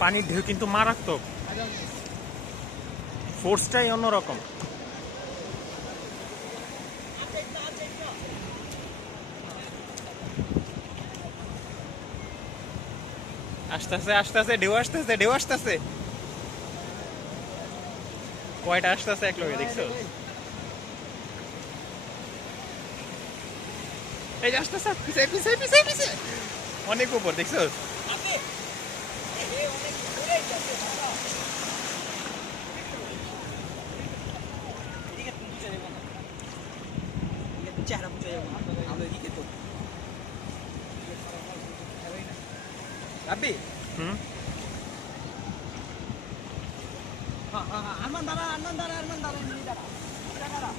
পানির ঢেউ কিন্তু মারাত্মক, ফোর্সটাই অন্যরকম। আসতেছে আসতেছে, ঢেউ আসতেছে, ঢেউ আসতেছে। কয়টা আসতেছে এক লগে, দেখছো? এই যে আসতেছে, পিছে পিছে পিছে পিছে, অনেক উপর, দেখছো? চেহারা বুঝে যাবো না আমরা এদিকে তো রাব্বি। হুম। হ্যাঁ হ্যাঁ হ্যাঁ, আরমান দাঁড়া, আরমান দাঁড়া, আরমান দাঁড়া, দাঁড়া।